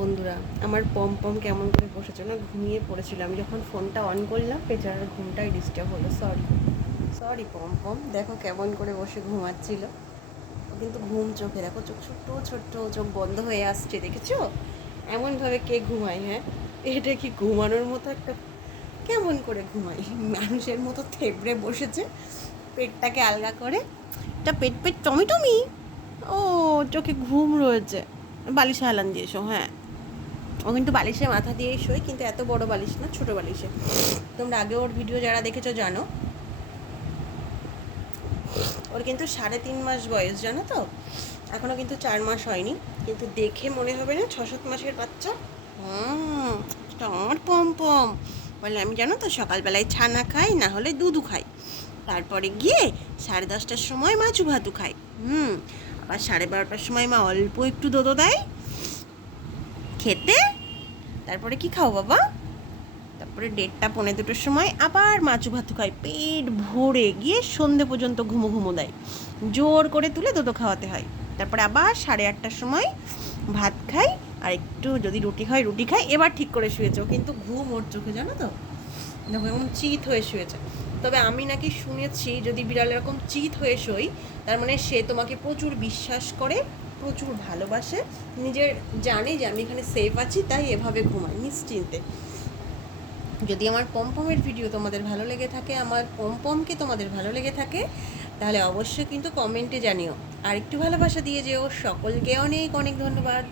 বন্ধুরা, আমার পম পম কেমন করে বসেছে না, ঘুমিয়ে পড়েছিল। আমি যখন ফোনটা অন করলাম বেচারার ঘুমটাই ডিস্টার্ব হলো। সরি সরি পম পম, দেখো কেমন করে বসে ঘুমাচ্ছিল। ও কিন্তু ঘুম চোখে, দেখো চোখ ছোট্ট ছোট্ট, চোখ বন্ধ হয়ে আসছে, দেখেছো? এমনভাবে কে ঘুমায়? হ্যাঁ, এটা কি ঘুমানোর মতো একটা? কেমন করে ঘুমাই? মানুষের মতো থেবড়ে বসেছে, পেটটাকে আলগা করে। এটা পেট পেট টমি টমি। ও, চোখে ঘুম রয়েছে। বালিশে হেলান দিয়েছো? হ্যাঁ, ও কিন্তু বালিশে মাথা দিয়েই শোয়, কিন্তু এত বড় বালিশ না, ছোট বালিশে। তোমরা আগে ওর ভিডিও যারা দেখেছো জানো। ওর কিন্তু 3.5 মাস বয়স, জানো তো? এখনও কিন্তু 4 মাস হয়নি, কিন্তু দেখে মনে হবে না 6-7 মাসের বাচ্চা। হুম, আমার পম পম বলে, আমি জানো তো সকালবেলায় ছানা খাই, না হলে দুধু খাই। তারপরে গিয়ে 10:30টার সময় মাছু ভাতু খাই। আবার 12:30টার সময় মা অল্প একটু দোদো দেয় খেতে। তারপরে কি খাও বাবা? তারপরে 1:30-1:45টার সময় আবার মাছু ভাতু খায়, পেট ভরে গিয়ে সন্ধে পর্যন্ত ঘুমো ঘুমো দেয়। জোর করে তুলে দুটো খাওয়াতে হয়। তারপরে আবার 8:30টার সময় ভাত খাই, আর একটু যদি রুটি হয় রুটি খাই। এবার ঠিক করে শুয়েছে ও, কিন্তু ঘুম ওর চোখে, জানো তো? দেখো এমন চিত হয়ে শুয়েছে। তবে আমি নাকি শুনেছি, যদি বিড়াল এরকম চিত হয়ে শোয়, তার মানে সে তোমাকে প্রচুর বিশ্বাস করে, প্রচুর ভালোবাসে, নিজের জানে যে আমি এখানে সেফ আছি, তাই এভাবে ঘুমায় নিশ্চিন্তে। যদি আমার পমপমের ভিডিও তোমাদের ভালো লেগে থাকে, আমার পমপমকে তোমাদের ভালো লেগে থাকে, তাহলে অবশ্যই কিন্তু কমেন্টে জানিও। আর একটু ভালোবাসা দিয়ে যেও। সকলকে অনেক অনেক ধন্যবাদ।